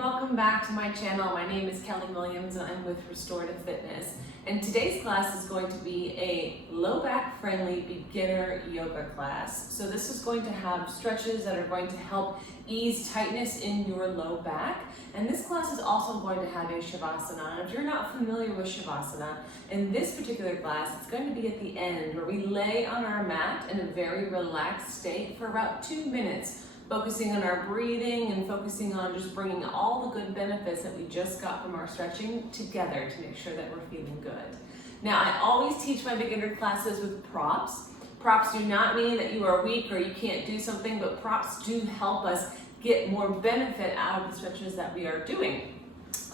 welcome back to my channel. My name is Kelly Williams and I'm with Restorative Fitness. And today's class is going to be a low back friendly beginner yoga class. So this is going to have stretches that are going to help ease tightness in your low back. And this class is also going to have a Shavasana. And if you're not familiar with Shavasana, in this particular class, it's going to be at the end where we lay on our mat in a very relaxed state for about 2 minutes, focusing on our breathing and focusing on just bringing all the good benefits that we just got from our stretching together to make sure that we're feeling good. Now, I always teach my beginner classes with props. Props do not mean that you are weak or you can't do something, but props do help us get more benefit out of the stretches that we are doing.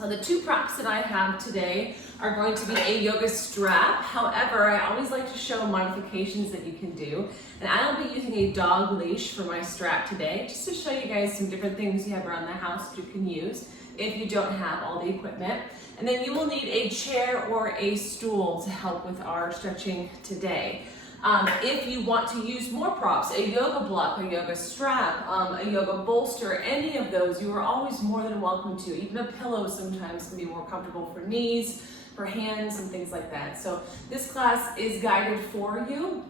The 2 props that I have today are going to be a yoga strap. However, I always like to show modifications that you can do. And I'll be using a dog leash for my strap today, just to show you guys some different things you have around the house that you can use if you don't have all the equipment. And then you will need a chair or a stool to help with our stretching today. If you want to use more props, a yoga block, a yoga strap, a yoga bolster, any of those, you are always more than welcome to. Even a pillow sometimes can be more comfortable for knees, for hands, and things like that. So this class is guided for you.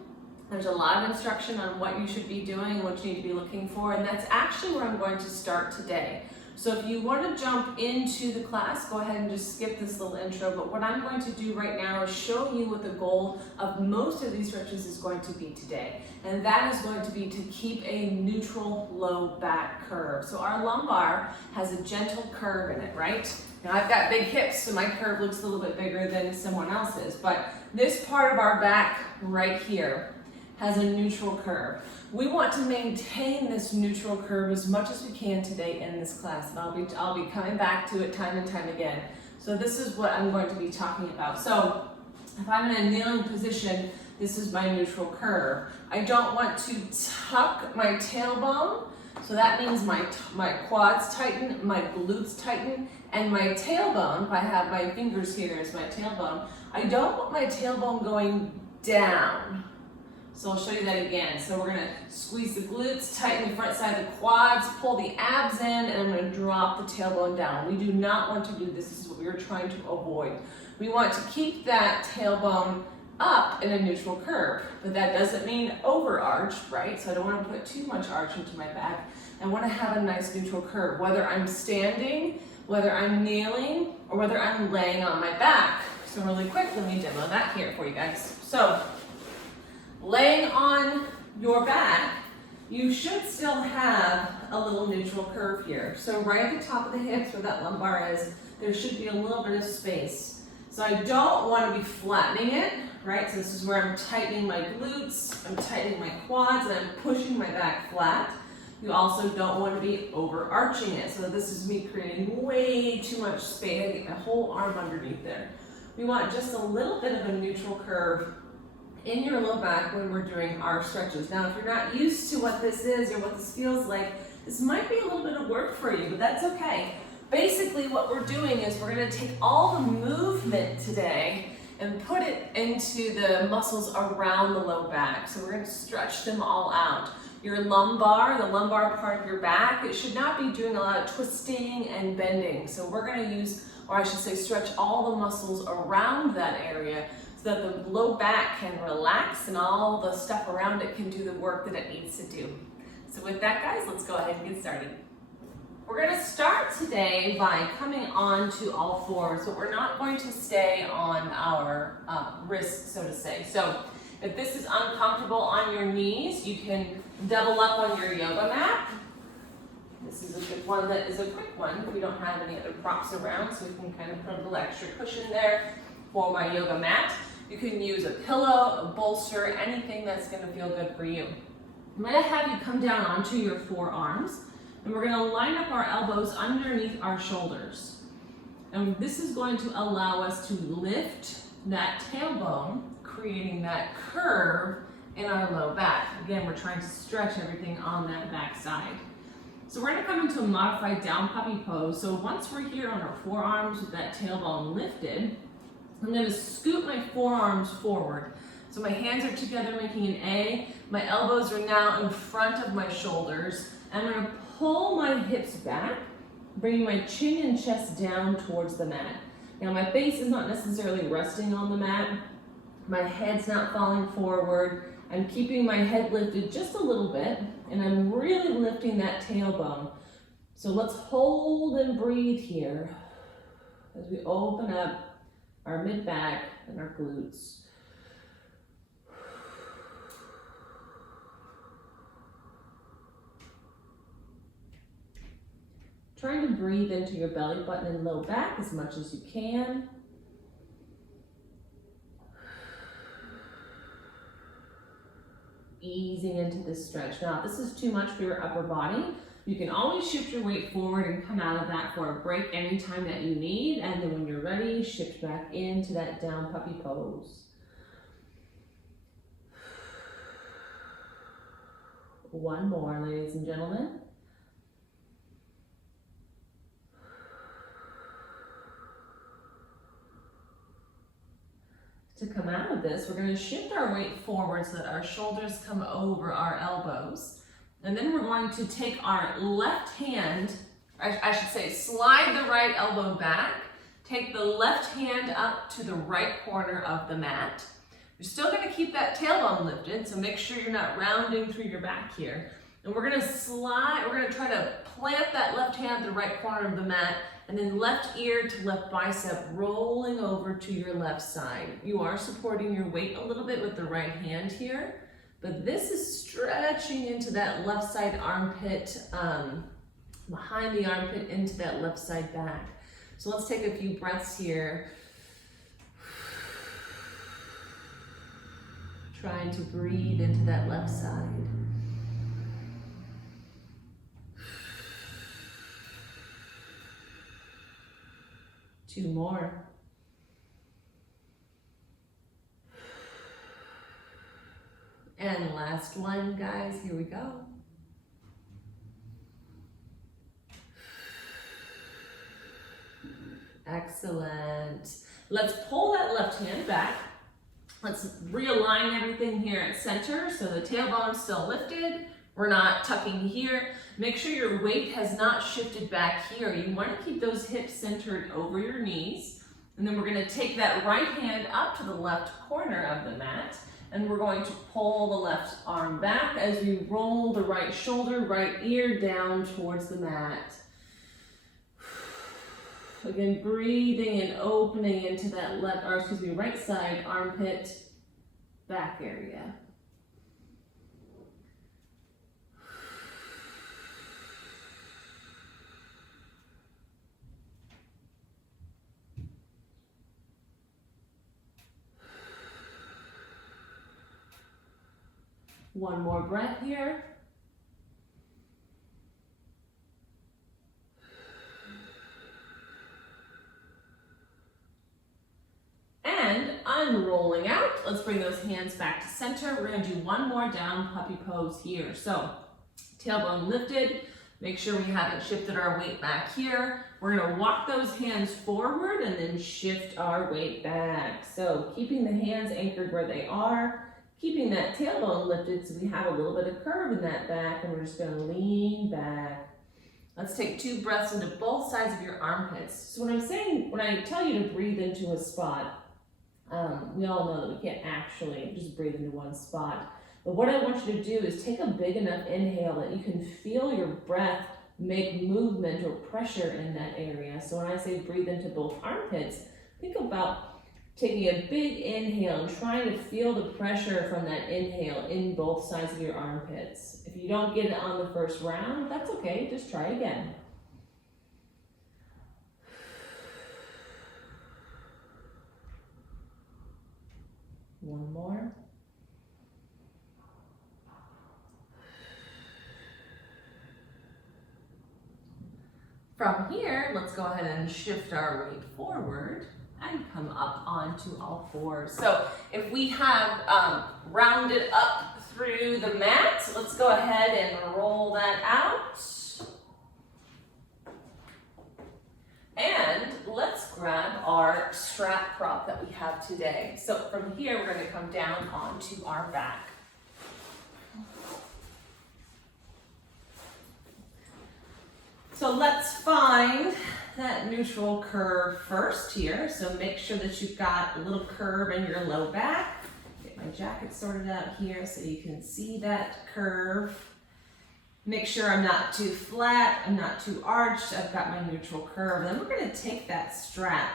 There's a lot of instruction on what you should be doing, what you need to be looking for, and that's actually where I'm going to start today. So if you want to jump into the class, go ahead and just skip this little intro, but what I'm going to do right now is show you what the goal of most of these stretches is going to be today. And that is going to be to keep a neutral low back curve. So our lumbar has a gentle curve in it, right? Now I've got big hips, so my curve looks a little bit bigger than someone else's, but this part of our back right here has a neutral curve. We want to maintain this neutral curve as much as we can today in this class, and I'll be coming back to it time and time again. So this is what I'm going to be talking about. So if I'm in a kneeling position, this is my neutral curve. I don't want to tuck my tailbone, so that means my quads tighten, my glutes tighten, and my tailbone, if I have my fingers here as my tailbone, I don't want my tailbone going down. So I'll show you that again. So we're gonna squeeze the glutes, tighten the front side of the quads, pull the abs in, and I'm gonna drop the tailbone down. We do not want to do this. This is what we are trying to avoid. We want to keep that tailbone up in a neutral curve, but that doesn't mean overarched, right? So I don't wanna put too much arch into my back. I wanna have a nice neutral curve, whether I'm standing, whether I'm kneeling, or whether I'm laying on my back. So really quick, let me demo that here for you guys. So, laying on your back, you should still have a little neutral curve here. So right at the top of the hips where that lumbar is, there should be a little bit of space. So I don't want to be flattening it, right? So this is where I'm tightening my glutes, I'm tightening my quads, and I'm pushing my back flat. You also don't want to be overarching it. So this is me creating way too much space. I get my whole arm underneath there. We want just a little bit of a neutral curve in your low back when we're doing our stretches. Now, if you're not used to what this is or what this feels like, this might be a little bit of work for you, but that's okay. Basically, what we're doing is we're gonna take all the movement today and put it into the muscles around the low back. So we're gonna stretch them all out. Your lumbar, the lumbar part of your back, it should not be doing a lot of twisting and bending. So we're gonna use, or I should say, stretch all the muscles around that area so that the low back can relax and all the stuff around it can do the work that it needs to do. So with that, guys, let's go ahead and get started. We're going to start today by coming on to all fours, but we're not going to stay on our wrists, so to say. So if this is uncomfortable on your knees, you can double up on your yoga mat. This is a good one that is a quick one if we don't have any other props around, so we can kind of put a little extra cushion there for my yoga mat. You can use a pillow, a bolster, anything that's going to feel good for you. I'm going to have you come down onto your forearms, and we're going to line up our elbows underneath our shoulders. And this is going to allow us to lift that tailbone, creating that curve in our low back. Again, we're trying to stretch everything on that back side. So we're going to come into a modified down puppy pose. So once we're here on our forearms with that tailbone lifted, I'm going to scoot my forearms forward. So my hands are together making an A. My elbows are now in front of my shoulders. And I'm going to pull my hips back bringing my chin and chest down towards the mat. Now my face is not necessarily resting on the mat. My head's not falling forward. I'm keeping my head lifted just a little bit, and I'm really lifting that tailbone. So let's hold and breathe here as we open up our mid-back and our glutes. Trying to breathe into your belly button and low back as much as you can. Easing into this stretch. Now, if this is too much for your upper body, you can always shift your weight forward and come out of that for a break anytime that you need. And then when you're ready, shift back into that down puppy pose. One more, ladies and gentlemen. To come out of this, we're going to shift our weight forward so that our shoulders come over our elbows. And then we're going to take our left hand, I should say, slide the right elbow back, take the left hand up to the right corner of the mat. You're still going to keep that tailbone lifted, so make sure you're not rounding through your back here. And we're going to slide, we're going to try to plant that left hand at the right corner of the mat, and then left ear to left bicep rolling over to your left side. You are supporting your weight a little bit with the right hand here, but this is stretching into that left side armpit, behind the armpit into that left side back. So let's take a few breaths here. Trying to breathe into that left side. Two more. And last one, guys, here we go. Excellent. Let's pull that left hand back. Let's realign everything here at center so the tailbone's still lifted. We're not tucking here. Make sure your weight has not shifted back here. You want to keep those hips centered over your knees. And then we're going to take that right hand up to the left corner of the mat. And we're going to pull the left arm back as we roll the right shoulder, right ear down towards the mat. Again, breathing and opening into that right side armpit back area. One more breath here. And unrolling out. Let's bring those hands back to center. We're going to do one more down puppy pose here. So tailbone lifted. Make sure we haven't shifted our weight back here. We're going to walk those hands forward and then shift our weight back. So keeping the hands anchored where they are. Keeping that tailbone lifted so we have a little bit of curve in that back, and we're just going to lean back. Let's take 2 breaths into both sides of your armpits. So when I tell you to breathe into a spot, we all know that we can't actually just breathe into one spot. But what I want you to do is take a big enough inhale that you can feel your breath make movement or pressure in that area. So when I say breathe into both armpits, think about taking a big inhale and trying to feel the pressure from that inhale in both sides of your armpits. If you don't get it on the first round, that's okay, just try again. One more. From here, let's go ahead and shift our weight forward and come up onto all fours. So if we have rounded up through the mat, let's go ahead and roll that out. And let's grab our strap prop that we have today. So from here, we're going to come down onto our back. So let's find find that neutral curve first here. So make sure that you've got a little curve in your low back. Get my jacket sorted out here so you can see that curve. Make sure I'm not too flat, I'm not too arched, I've got my neutral curve. Then we're gonna take that strap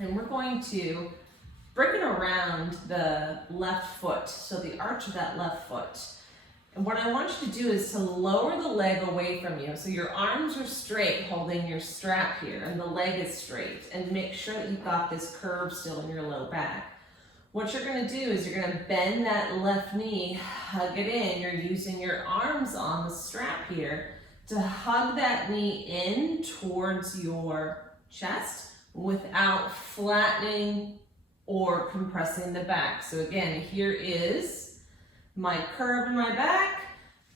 and we're going to bring it around the left foot, so the arch of that left foot. And what I want you to do is to lower the leg away from you. So your arms are straight holding your strap here and the leg is straight. And make sure that you've got this curve still in your low back. What you're gonna do is you're gonna bend that left knee, hug it in. You're using your arms on the strap here to hug that knee in towards your chest without flattening or compressing the back. So again, here is my curve in my back,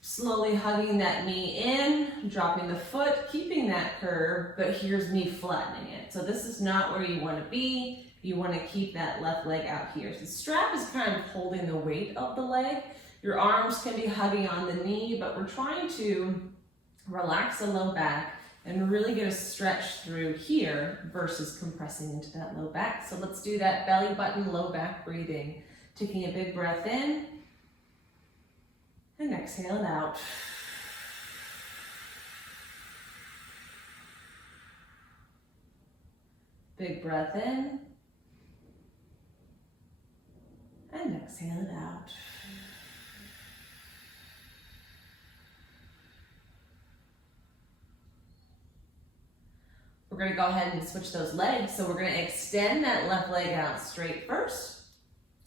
slowly hugging that knee in, dropping the foot, keeping that curve, but here's me flattening it. So this is not where you wanna be. You wanna keep that left leg out here. So the strap is kind of holding the weight of the leg. Your arms can be hugging on the knee, but we're trying to relax the low back and really get a stretch through here versus compressing into that low back. So let's do that belly button, low back breathing. Taking a big breath in and exhale it out. Big breath in and exhale it out. We're gonna go ahead and switch those legs. So we're gonna extend that left leg out straight first.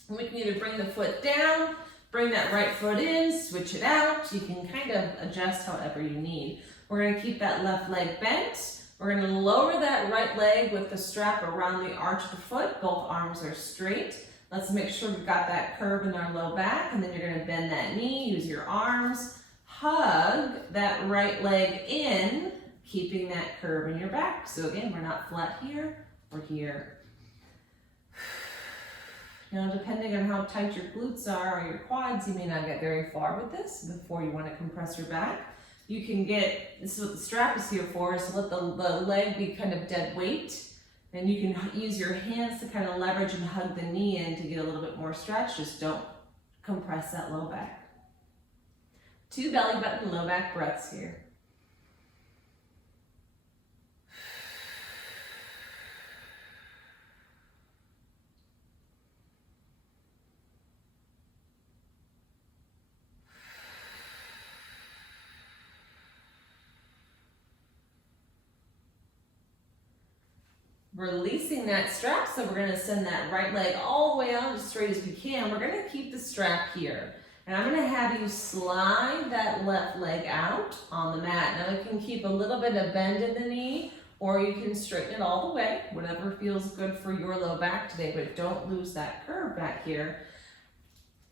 And we can either bring the foot down, bring that right foot in, switch it out. You can kind of adjust however you need. We're gonna keep that left leg bent. We're gonna lower that right leg with the strap around the arch of the foot. Both arms are straight. Let's make sure we've got that curve in our low back, and then you're gonna bend that knee, use your arms, hug that right leg in, keeping that curve in your back. So again, we're not flat here, we're here. Now, depending on how tight your glutes are or your quads, you may not get very far with this before you want to compress your back. You can get, this is what the strap is here for, is to let the leg be kind of dead weight. And you can use your hands to kind of leverage and hug the knee in to get a little bit more stretch. Just don't compress that low back. 2 belly button, low back breaths here. Releasing that strap, so we're gonna send that right leg all the way out as straight as we can. We're gonna keep the strap here. And I'm gonna have you slide that left leg out on the mat. Now you can keep a little bit of bend in the knee, or you can straighten it all the way, whatever feels good for your low back today, but don't lose that curve back here.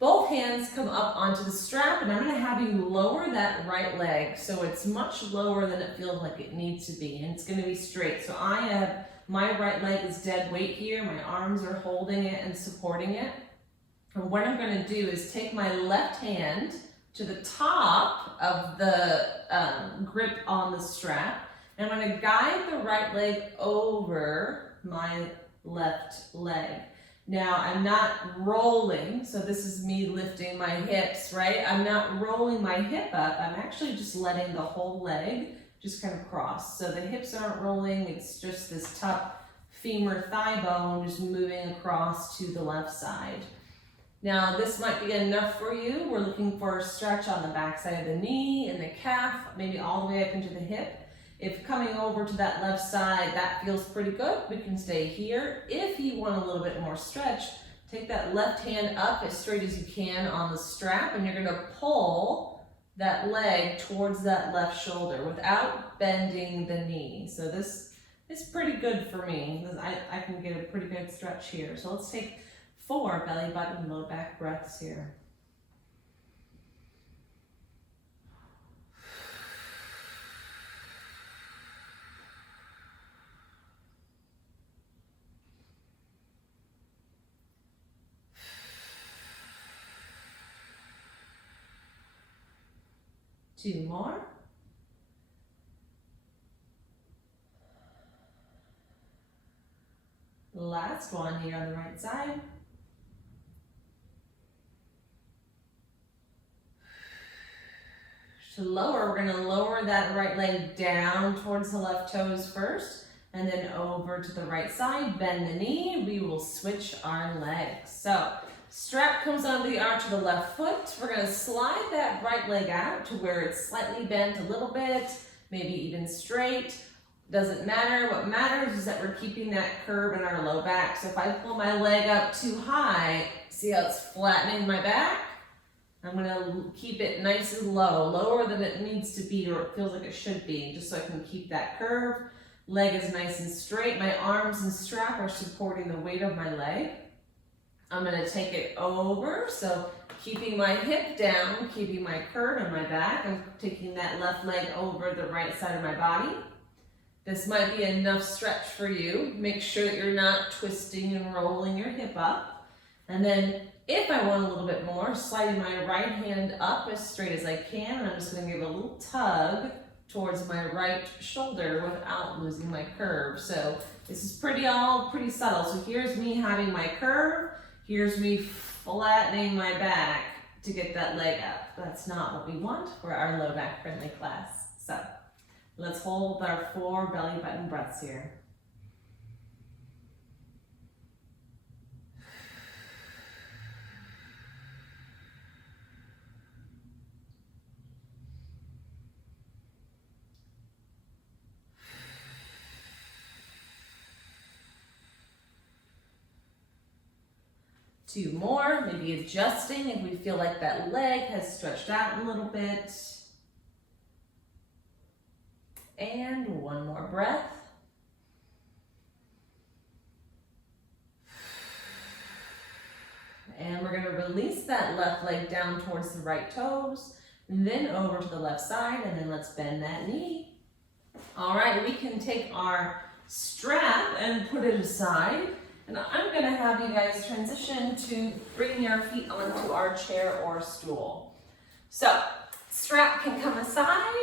Both hands come up onto the strap, and I'm gonna have you lower that right leg so it's much lower than it feels like it needs to be, and it's gonna be straight. So my right leg is dead weight here, my arms are holding it and supporting it. And what I'm gonna do is take my left hand to the top of the grip on the strap, and I'm gonna guide the right leg over my left leg. Now, I'm not rolling, so this is me lifting my hips, right? I'm not rolling my hip up, I'm actually just letting the whole leg just kind of cross. So the hips aren't rolling, it's just this top femur thigh bone just moving across to the left side. Now, this might be enough for you. We're looking for a stretch on the back side of the knee and the calf, maybe all the way up into the hip. If coming over to that left side, that feels pretty good, we can stay here. If you want a little bit more stretch, take that left hand up as straight as you can on the strap, and you're gonna pull that leg towards that left shoulder without bending the knee. So this is pretty good for me, because I can get a pretty good stretch here. So let's take 4 belly button, low back breaths here. Two more. Last one here on the right side. To lower, we're gonna lower that right leg down towards the left toes first, and then over to the right side, bend the knee. We will switch our legs. So strap comes onto the arch of the left foot. We're gonna slide that right leg out to where it's slightly bent a little bit, maybe even straight. Doesn't matter. What matters is that we're keeping that curve in our low back. So if I pull my leg up too high, see how it's flattening my back? I'm gonna keep it nice and low, lower than it needs to be or it feels like it should be, just so I can keep that curve. Leg is nice and straight. My arms and strap are supporting the weight of my leg. I'm gonna take it over, so keeping my hip down, keeping my curve in my back. I'm taking that left leg over the right side of my body. This might be enough stretch for you. Make sure that you're not twisting and rolling your hip up. And then if I want a little bit more, sliding my right hand up as straight as I can, and I'm just gonna give a little tug towards my right shoulder without losing my curve. So this is pretty subtle. So here's me having my curve, here's me flattening my back to get that leg up. That's not what we want for our low back friendly class. So let's hold our 4 belly button breaths here. Two more, maybe adjusting if we feel like that leg has stretched out a little bit. And one more breath. And we're gonna release that left leg down towards the right toes, and then over to the left side, and then let's bend that knee. All right, we can take our strap and put it aside. And I'm gonna have you guys transition to bringing your feet onto our chair or stool. So, strap can come aside.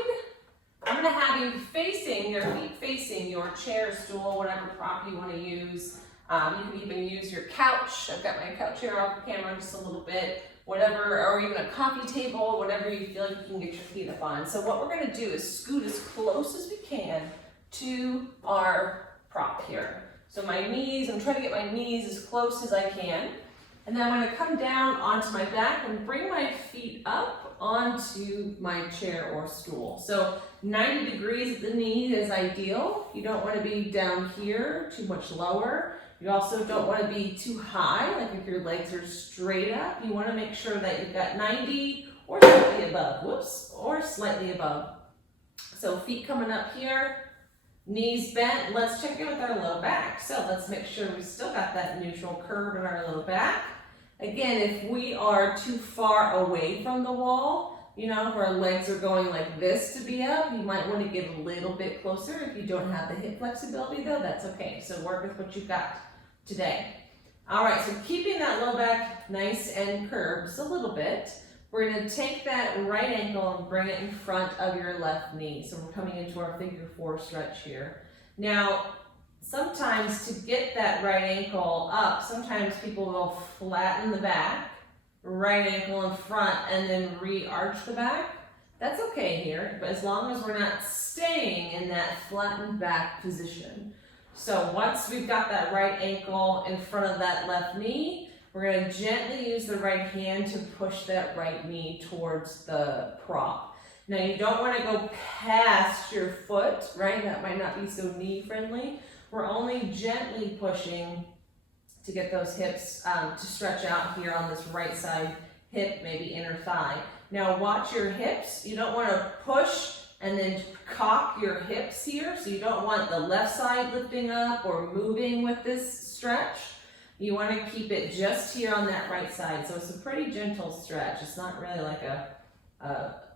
I'm gonna have you facing, your feet facing your chair, stool, whatever prop you wanna use. You can even use your couch. I've got my couch here off the camera just a little bit, whatever, or even a coffee table, whatever you feel like you can get your feet up on. So what we're gonna do is scoot as close as we can to our prop here. So my knees, I'm trying to get my knees as close as I can. And then I'm gonna come down onto my back and bring my feet up onto my chair or stool. So 90 degrees at the knee is ideal. You don't wanna be down here, too much lower. You also don't wanna be too high, like if your legs are straight up. You wanna make sure that you've got 90 or slightly above, or slightly above. So feet coming up here. Knees bent. Let's check in with our low back. So let's make sure we still got that neutral curve in our low back. Again, if we are too far away from the wall, you know, if our legs are going like this to be up, you might want to get a little bit closer. If you don't have the hip flexibility though, that's okay. So work with what you've got today. All right, so keeping that low back nice and curved just a little bit. We're gonna take that right ankle and bring it in front of your left knee. So we're coming into our figure 4 stretch here. Now, sometimes to get that right ankle up, sometimes people will flatten the back, right ankle in front, and then re-arch the back. That's okay here, but as long as we're not staying in that flattened back position. So once we've got that right ankle in front of that left knee, we're going to gently use the right hand to push that right knee towards the prop. Now you don't want to go past your foot, right? That might not be so knee friendly. We're only gently pushing to get those hips to stretch out here on this right side hip, maybe inner thigh. Now watch your hips. You don't want to push and then cock your hips here. So you don't want the left side lifting up or moving with this stretch. You want to keep it just here on that right side. So it's a pretty gentle stretch. It's not really like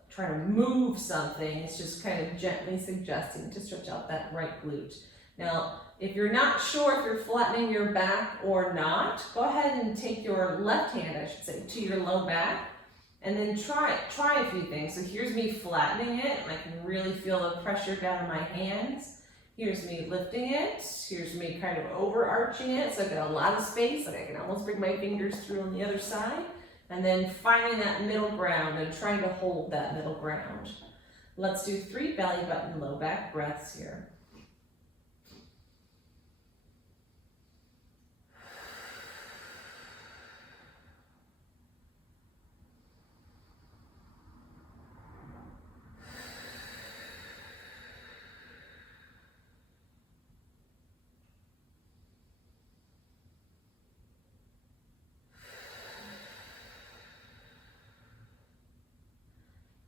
trying to move something. It's just kind of gently suggesting to stretch out that right glute. Now, if you're not sure if you're flattening your back or not, go ahead and take your left hand, I should say, to your low back, and then try a few things. So here's me flattening it, and I can really feel the pressure down in my hands. Here's me lifting it. Here's me kind of overarching it. So I've got a lot of space, like I can almost bring my fingers through on the other side. And then finding that middle ground and trying to hold that middle ground. Let's do 3 belly button, low back breaths here.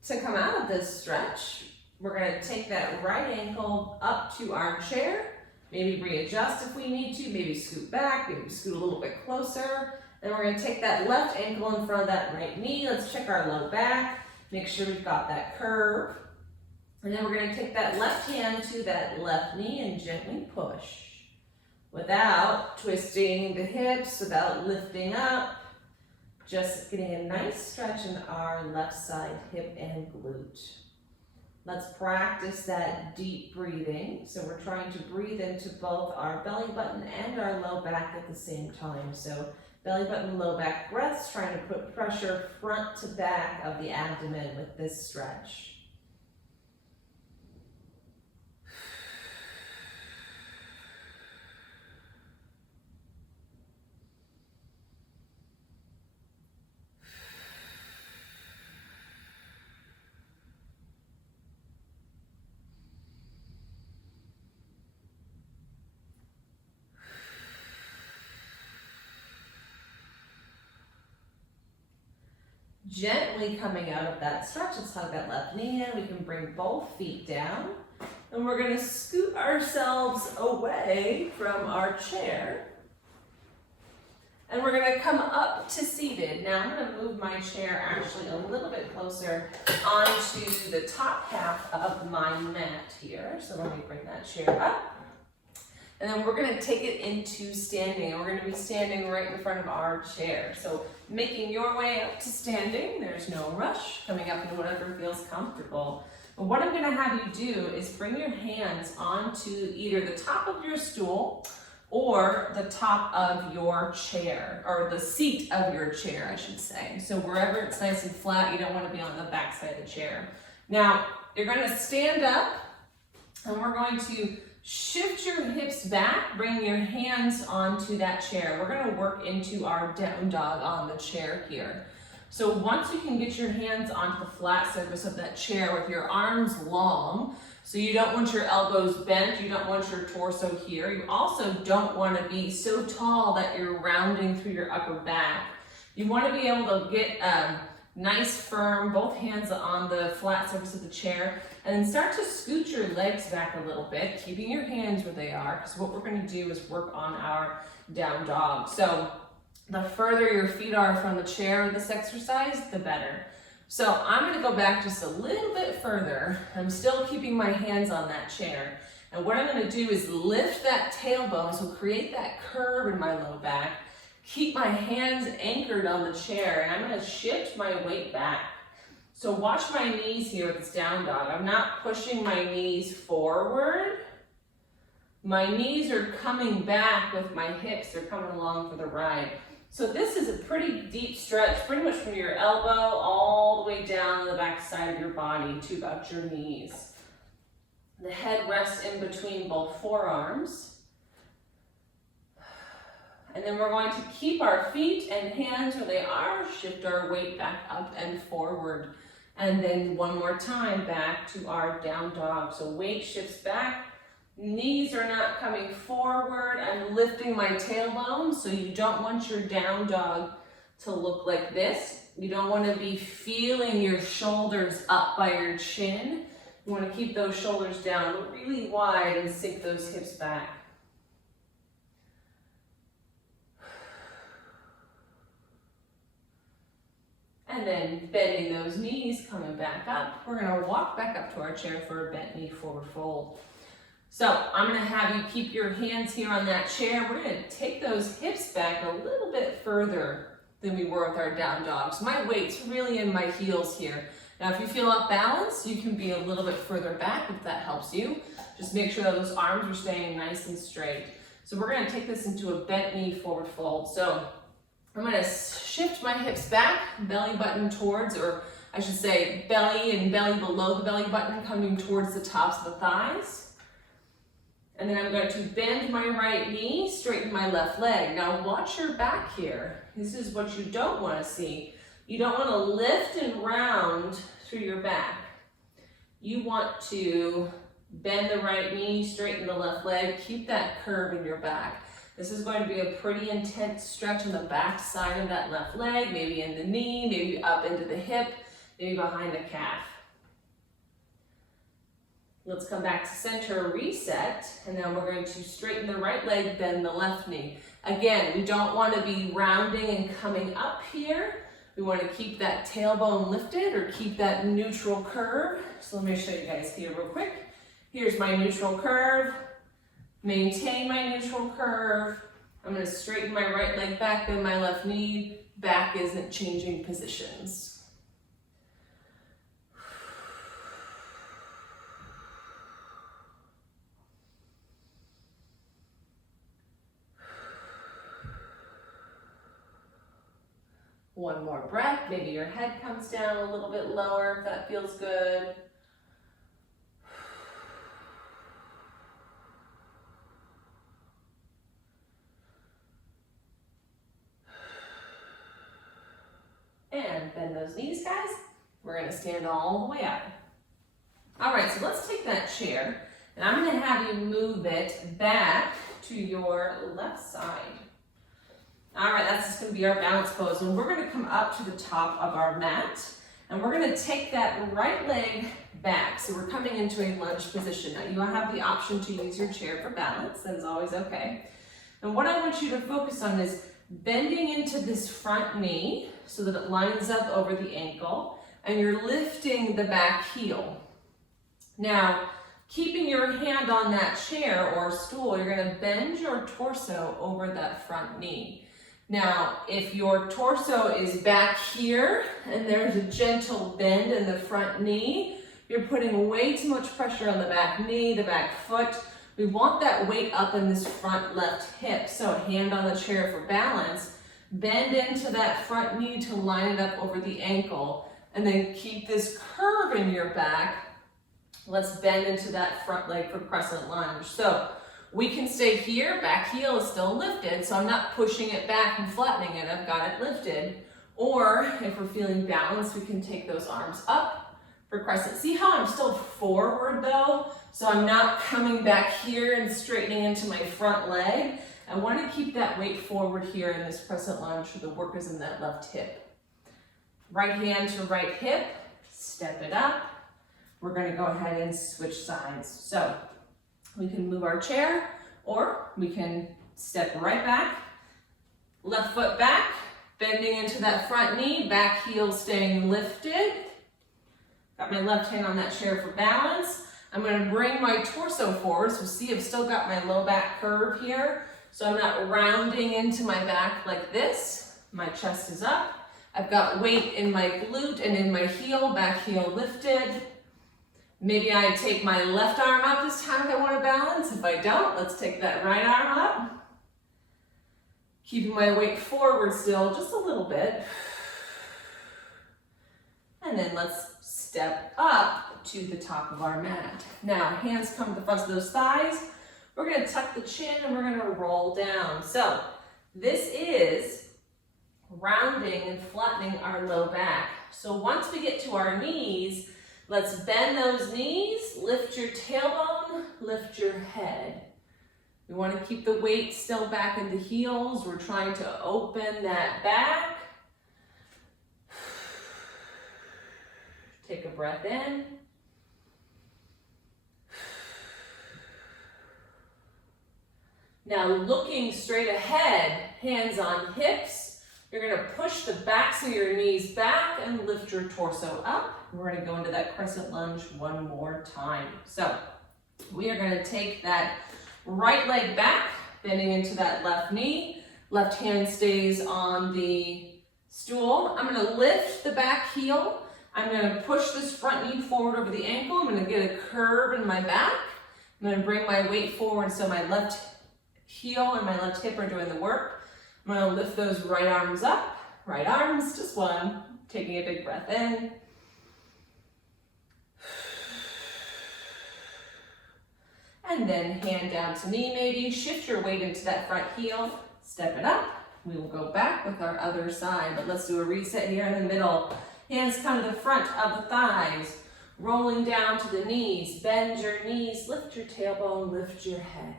To come out of this stretch, we're going to take that right ankle up to our chair, maybe readjust if we need to, maybe scoot back, maybe scoot a little bit closer. Then we're going to take that left ankle in front of that right knee. Let's check our low back, make sure we've got that curve. And then we're going to take that left hand to that left knee and gently push without twisting the hips, without lifting up. Just getting a nice stretch in our left side hip and glute. Let's practice that deep breathing. So we're trying to breathe into both our belly button and our low back at the same time. So belly button, low back breaths, trying to put pressure front to back of the abdomen with this stretch. Gently coming out of that stretch, let's hug that left knee in. We can bring both feet down. And we're going to scoot ourselves away from our chair. And we're going to come up to seated. Now I'm going to move my chair actually a little bit closer onto the top half of my mat here. So let me bring that chair up. And then we're going to take it into standing. And we're going to be standing right in front of our chair. So making your way up to standing, there's no rush, coming up into whatever feels comfortable. But what I'm going to have you do is bring your hands onto either the top of your stool or the top of your chair, or the seat of your chair, I should say. So wherever it's nice and flat, you don't want to be on the back side of the chair. Now, you're going to stand up, and we're going to shift your hips back, bring your hands onto that chair. We're going to work into our down dog on the chair here. So once you can get your hands onto the flat surface of that chair with your arms long, so you don't want your elbows bent, you don't want your torso here. You also don't want to be so tall that you're rounding through your upper back. You want to be able to get nice, firm, both hands on the flat surface of the chair, and then start to scoot your legs back a little bit, keeping your hands where they are, because what we're going to do is work on our down dog. So the further your feet are from the chair in this exercise, the better. So I'm going to go back just a little bit further. I'm still keeping my hands on that chair. And what I'm going to do is lift that tailbone, so create that curve in my low back. Keep my hands anchored on the chair, and I'm going to shift my weight back. So watch my knees here with this down dog. I'm not pushing my knees forward. My knees are coming back with my hips. They're coming along for the ride. So this is a pretty deep stretch, pretty much from your elbow all the way down the back side of your body to about your knees. The head rests in between both forearms. And then we're going to keep our feet and hands where they are, shift our weight back up and forward. And then one more time back to our down dog. So weight shifts back, knees are not coming forward. I'm lifting my tailbone, so you don't want your down dog to look like this. You don't want to be feeling your shoulders up by your chin. You want to keep those shoulders down really wide and sink those hips back. And then bending those knees, coming back up. We're going to walk back up to our chair for a bent knee forward fold. So I'm going to have you keep your hands here on that chair. We're going to take those hips back a little bit further than we were with our down dogs. My weight's really in my heels here. Now, if you feel off balance, you can be a little bit further back if that helps you. Just make sure that those arms are staying nice and straight. So we're gonna take this into a bent knee forward fold. So I'm gonna shift my hips back, belly button towards, or I should say belly and belly below the belly button coming towards the tops of the thighs. And then I'm going to bend my right knee, straighten my left leg. Now watch your back here. This is what you don't want to see. You don't want to lift and round through your back. You want to bend the right knee, straighten the left leg, keep that curve in your back. This is going to be a pretty intense stretch on the back side of that left leg, maybe in the knee, maybe up into the hip, maybe behind the calf. Let's come back to center, reset, and then we're going to straighten the right leg, bend the left knee. Again, we don't want to be rounding and coming up here. We want to keep that tailbone lifted or keep that neutral curve. So let me show you guys here real quick. Here's my neutral curve. Maintain my neutral curve. I'm going to straighten my right leg back, bend my left knee. Back isn't changing positions. One more breath. Maybe your head comes down a little bit lower if that feels good. And bend those knees, guys. We're gonna stand all the way up. All right, so let's take that chair, and I'm gonna have you move it back to your left side. All right, that's just gonna be our balance pose. And we're gonna come up to the top of our mat, and we're gonna take that right leg back. So we're coming into a lunge position. Now you have the option to use your chair for balance. That is always okay. And what I want you to focus on is bending into this front knee so that it lines up over the ankle, and you're lifting the back heel. Now, keeping your hand on that chair or stool, you're gonna bend your torso over that front knee. Now, if your torso is back here and there's a gentle bend in the front knee, you're putting way too much pressure on the back knee, the back foot. We want that weight up in this front left hip. So hand on the chair for balance, bend into that front knee to line it up over the ankle, and then keep this curve in your back. Let's bend into that front leg for crescent lunge. So we can stay here, back heel is still lifted, so I'm not pushing it back and flattening it, I've got it lifted. Or if we're feeling balanced, we can take those arms up for crescent. See how I'm still forward though? So I'm not coming back here and straightening into my front leg. I want to keep that weight forward here in this crescent lunge so the work is in that left hip. Right hand to right hip, step it up. We're going to go ahead and switch sides. So we can move our chair, or we can step right back, left foot back, bending into that front knee, back heel staying lifted. Got my left hand on that chair for balance. I'm going to bring my torso forward, so see I've still got my low back curve here, so I'm not rounding into my back like this. My chest is up. I've got weight in my glute and in my heel, back heel lifted. Maybe I take my left arm up this time if I want to balance. If I don't, let's take that right arm up. Keeping my weight forward still, just a little bit. And then let's step up to the top of our mat. Now, hands come to the front of those thighs. We're going to tuck the chin and we're going to roll down. So this is rounding and flattening our low back. So once we get to our knees, let's bend those knees, lift your tailbone, lift your head. We want to keep the weight still back in the heels. We're trying to open that back. Take a breath in. Now looking straight ahead, hands on hips. You're going to push the backs of your knees back and lift your torso up. We're going to go into that crescent lunge one more time. So we are going to take that right leg back, bending into that left knee. Left hand stays on the stool. I'm going to lift the back heel. I'm going to push this front knee forward over the ankle. I'm going to get a curve in my back. I'm going to bring my weight forward so my left heel and my left hip are doing the work. I'm going to lift those right arms up. Right arms, just one. Taking a big breath in. And then hand down to knee maybe. Shift your weight into that front heel. Step it up. We will go back with our other side, but let's do a reset here in the middle. Hands come to the front of the thighs, rolling down to the knees. Bend your knees, lift your tailbone, lift your head.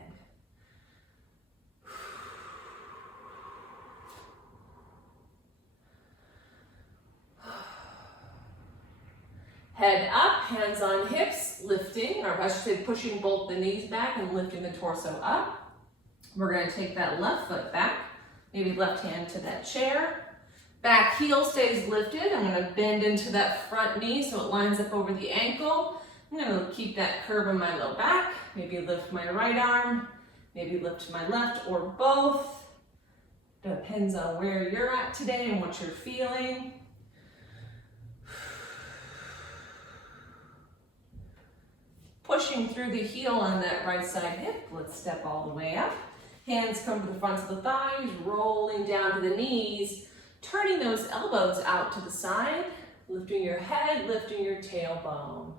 Head up, hands on hips, lifting, or I should say pushing both the knees back and lifting the torso up. We're going to take that left foot back, maybe left hand to that chair. Back heel stays lifted. I'm going to bend into that front knee so it lines up over the ankle. I'm going to keep that curve in my low back. Maybe lift my right arm, maybe lift my left or both. Depends on where you're at today and what you're feeling. Pushing through the heel on that right side hip. Let's step all the way up. Hands come to the front of the thighs, rolling down to the knees. Turning those elbows out to the side, lifting your head, lifting your tailbone.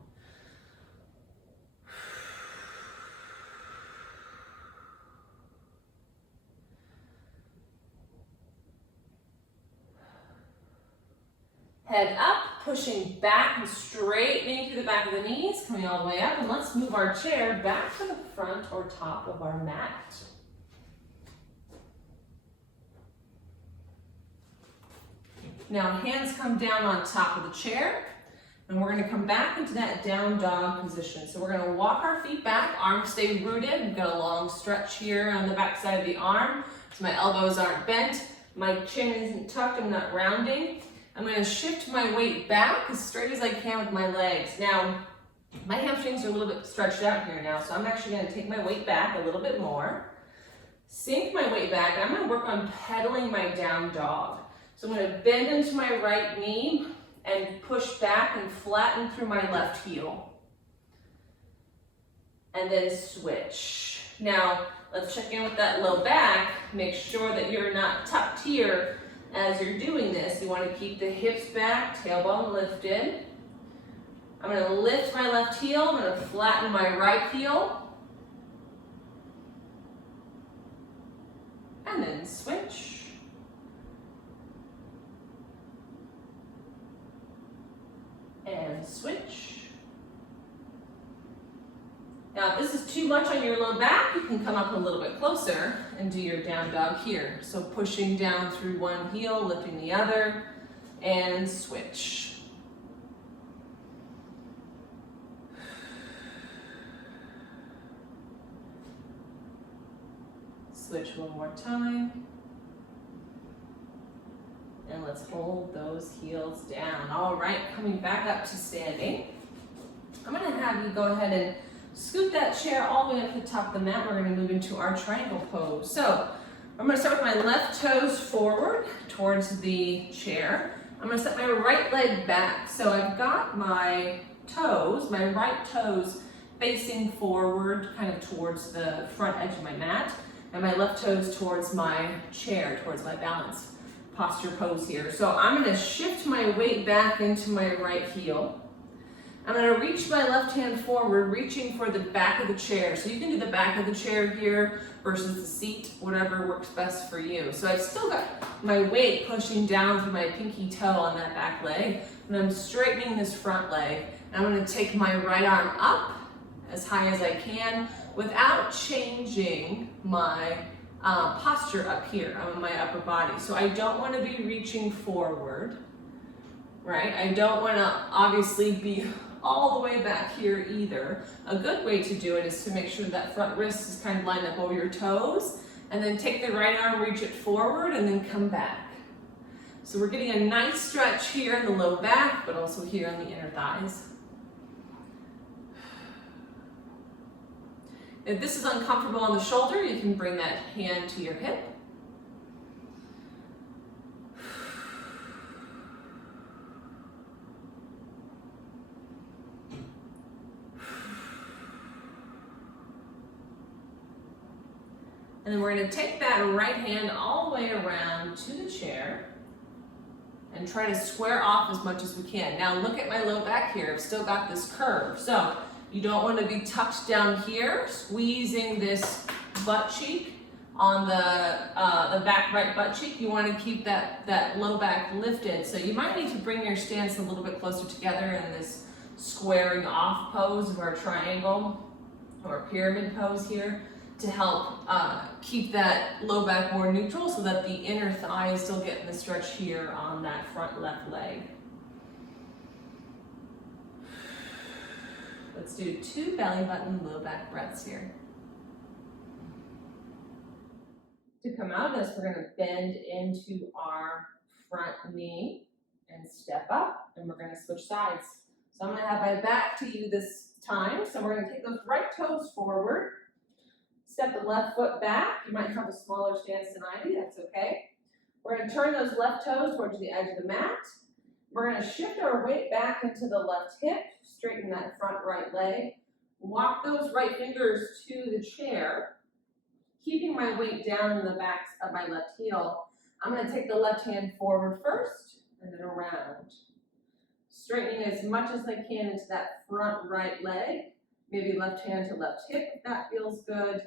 Head up, pushing back and straightening through the back of the knees, coming all the way up. And let's move our chair back to the front or top of our mat. Now hands come down on top of the chair, and we're going to come back into that down dog position. So we're going to walk our feet back, arms stay rooted. We've got a long stretch here on the back side of the arm, so my elbows aren't bent, my chin isn't tucked, I'm not rounding. I'm going to shift my weight back as straight as I can with my legs. Now, my hamstrings are a little bit stretched out here now, so I'm actually going to take my weight back a little bit more, sink my weight back, and I'm going to work on pedaling my down dog. So I'm going to bend into my right knee and push back and flatten through my left heel. And then switch. Now, let's check in with that low back. Make sure that you're not tucked here as you're doing this. You want to keep the hips back, tailbone lifted. I'm going to lift my left heel. I'm going to flatten my right heel. And then switch. And switch. Now, if this is too much on your low back, you can come up a little bit closer and do your down dog here. So pushing down through one heel, lifting the other, and switch. Switch one more time. And let's hold those heels down. All right, coming back up to standing. I'm gonna have you go ahead and scoot that chair all the way up to the top of the mat. We're gonna move into our triangle pose. So I'm gonna start with my left toes forward towards the chair. I'm gonna set my right leg back. So I've got my toes, my right toes facing forward, kind of towards the front edge of my mat, and my left toes towards my chair, towards my balance posture pose here. So I'm going to shift my weight back into my right heel. I'm going to reach my left hand forward, reaching for the back of the chair. So you can do the back of the chair here versus the seat, whatever works best for you. So I've still got my weight pushing down through my pinky toe on that back leg, and I'm straightening this front leg. And I'm going to take my right arm up as high as I can without changing my posture up here on my upper body. So I don't want to be reaching forward, right? I don't want to obviously be all the way back here either. A good way to do it is to make sure that front wrist is kind of lined up over your toes, and then take the right arm, reach it forward, and then come back. So we're getting a nice stretch here in the low back, but also here on the inner thighs. If this is uncomfortable on the shoulder, you can bring that hand to your hip. And then we're going to take that right hand all the way around to the chair and try to square off as much as we can. Now look at my low back here. I've still got this curve. So you don't want to be tucked down here, squeezing this butt cheek on the back right butt cheek. You want to keep that low back lifted. So you might need to bring your stance a little bit closer together in this squaring off pose of our triangle or pyramid pose here to help keep that low back more neutral so that the inner thigh is still getting the stretch here on that front left leg. Let's do 2 belly button low back breaths here. To come out of this, we're going to bend into our front knee and step up, and we're going to switch sides. So I'm going to have my back to you this time. So we're going to take those right toes forward. Step the left foot back. You might have a smaller stance than I do, that's okay. We're going to turn those left toes towards the edge of the mat. We're going to shift our weight back into the left hip, straighten that front right leg. Walk those right fingers to the chair, keeping my weight down in the back of my left heel. I'm going to take the left hand forward first and then around. Straightening as much as I can into that front right leg. Maybe left hand to left hip if that feels good.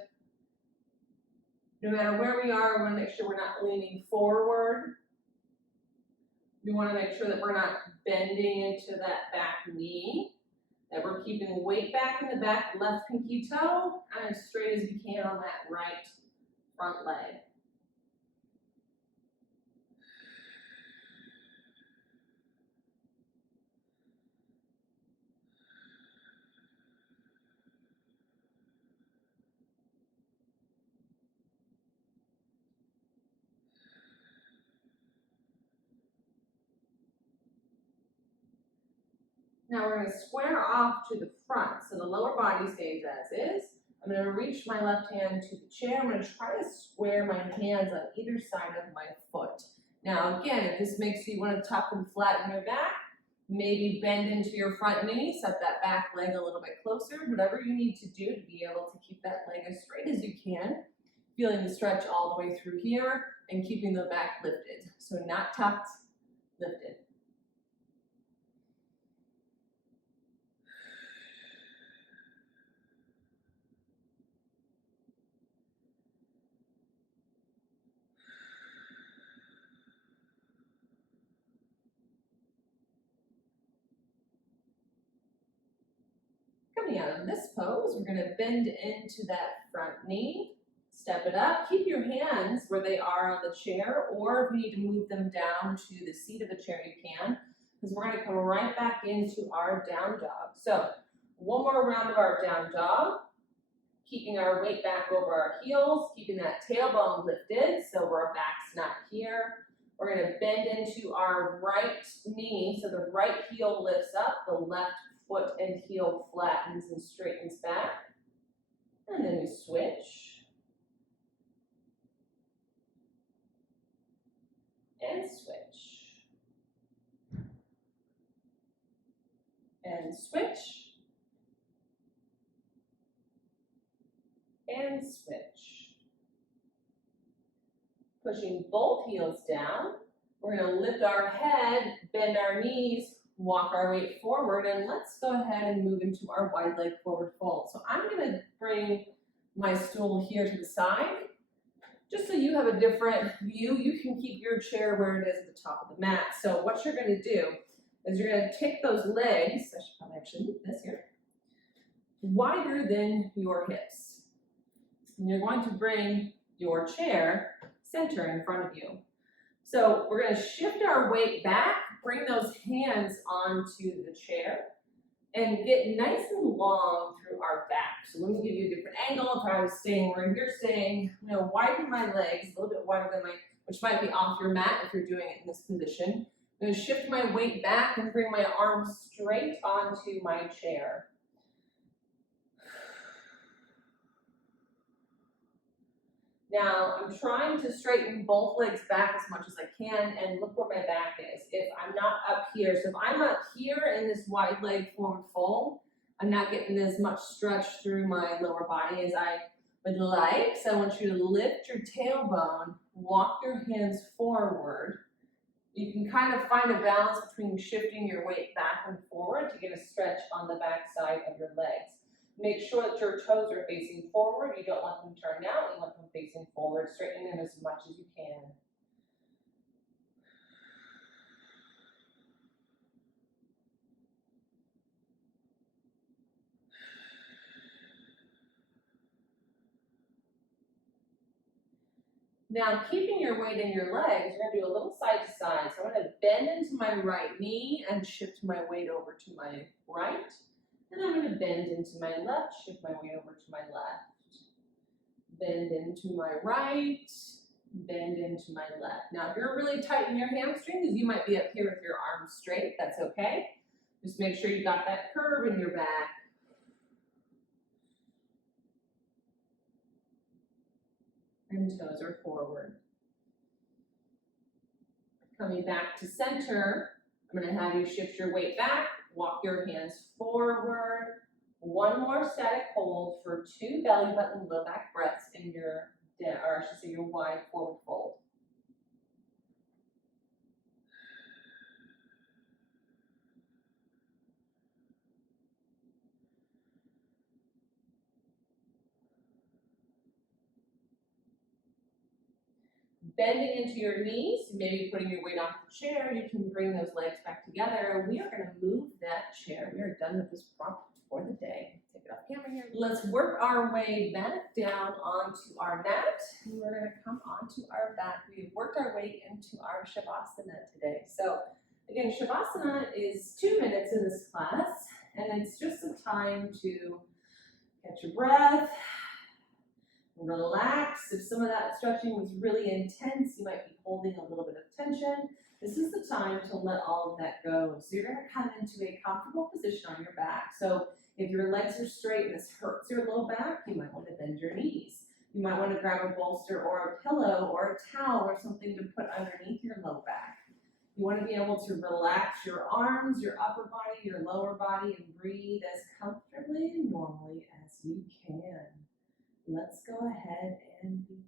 No matter where we are, we want to make sure we're not leaning forward. We want to make sure that we're not bending into that back knee, that we're keeping weight back in the back left pinky toe and as straight as we can on that right front leg. Now we're going to square off to the front, so the lower body stays as is. I'm going to reach my left hand to the chair. I'm going to try to square my hands on either side of my foot. Now again, if this makes you want to tuck and flatten your back, maybe bend into your front knee, set that back leg a little bit closer, whatever you need to do to be able to keep that leg as straight as you can, feeling the stretch all the way through here and keeping the back lifted. So not tucked, lifted. Coming out of this pose, we're going to bend into that front knee, step it up, keep your hands where they are on the chair, or if you need to move them down to the seat of the chair, you can, because we're going to come right back into our down dog. So one more round of our down dog, keeping our weight back over our heels, keeping that tailbone lifted so our back's not here. We're going to bend into our right knee so the right heel lifts up, the left foot and heel flattens and straightens back. And then we switch. And switch. And switch. And switch. Pushing both heels down. We're going to lift our head, bend our knees, walk our weight forward, and let's go ahead and move into our wide leg forward fold. So I'm going to bring my stool here to the side. Just so you have a different view, you can keep your chair where it is at the top of the mat. So what you're going to do is you're going to take those legs, I should probably actually move this here, wider than your hips. And you're going to bring your chair center in front of you. So we're going to shift our weight back, bring those hands onto the chair, and get nice and long through our back. So let me give you a different angle. If I was staying where you're staying, I'm going to widen my legs a little bit wider than which might be off your mat if you're doing it in this position. I'm going to shift my weight back and bring my arms straight onto my chair. Now, I'm trying to straighten both legs back as much as I can and look where my back is. If I'm not up here, so if I'm up here in this wide leg forward fold, I'm not getting as much stretch through my lower body as I With legs, I want you to lift your tailbone, walk your hands forward. You can kind of find a balance between shifting your weight back and forward to get a stretch on the back side of your legs. Make sure that your toes are facing forward. You don't want them turned out. You want them facing forward. Straighten them as much as you can. Now, keeping your weight in your legs, you're going to do a little side to side. So I'm going to bend into my right knee and shift my weight over to my right. And I'm going to bend into my left, shift my weight over to my left. Bend into my right, bend into my left. Now, if you're really tight in your hamstrings, you might be up here with your arms straight. That's okay. Just make sure you got that curve in your back. And toes are forward. Coming back to center, I'm going to have you shift your weight back, walk your hands forward. One more static hold for 2 belly button low back breaths in your, or I should say your wide forward fold. Bending into your knees, maybe putting your weight onto the chair, you can bring those legs back together. We are going to move that chair. We are done with this prompt for the day. Take it off camera here. Let's work our way back down onto our mat. And we're going to come onto our back. We've worked our way into our Shavasana today. So again, Shavasana is 2 minutes in this class, and it's just a time to catch your breath, relax. If some of that stretching was really intense, you might be holding a little bit of tension. This is the time to let all of that go. So you're going to come into a comfortable position on your back. So if your legs are straight and this hurts your low back, you might want to bend your knees. You might want to grab a bolster or a pillow or a towel or something to put underneath your low back. You want to be able to relax your arms, your upper body, your lower body, and breathe as comfortably and normally as you can. Let's go ahead and begin.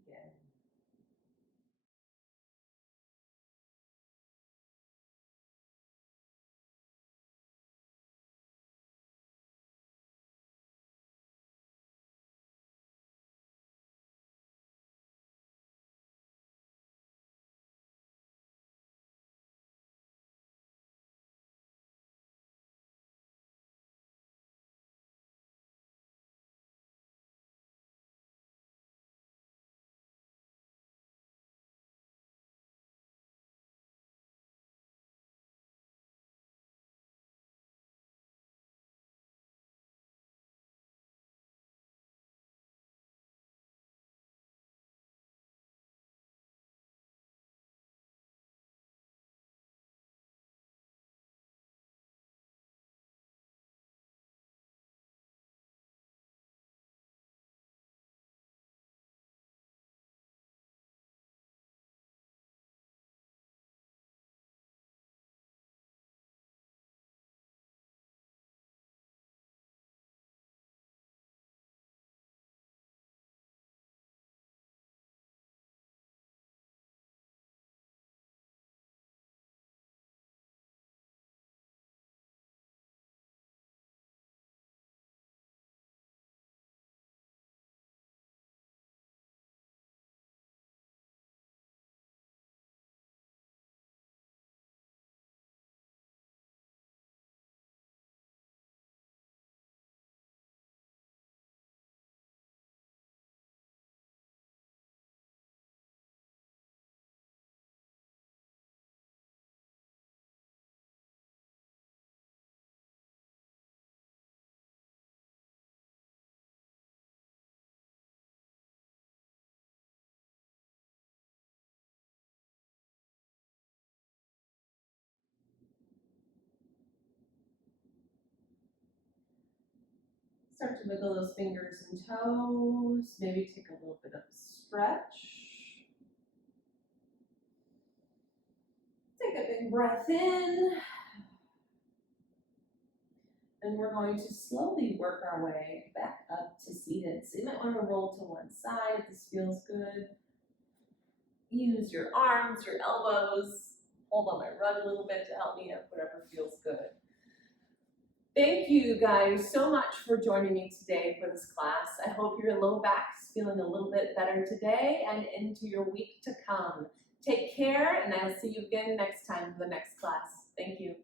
Start to wiggle those fingers and toes. Maybe take a little bit of a stretch. Take a big breath in. And we're going to slowly work our way back up to seated. So you might want to roll to one side if this feels good. Use your arms, your elbows. Hold on my rug a little bit to help me up, whatever feels good. Thank you guys so much for joining me today for this class. I hope your low back's feeling a little bit better today and into your week to come. Take care, and I'll see you again next time for the next class. Thank you.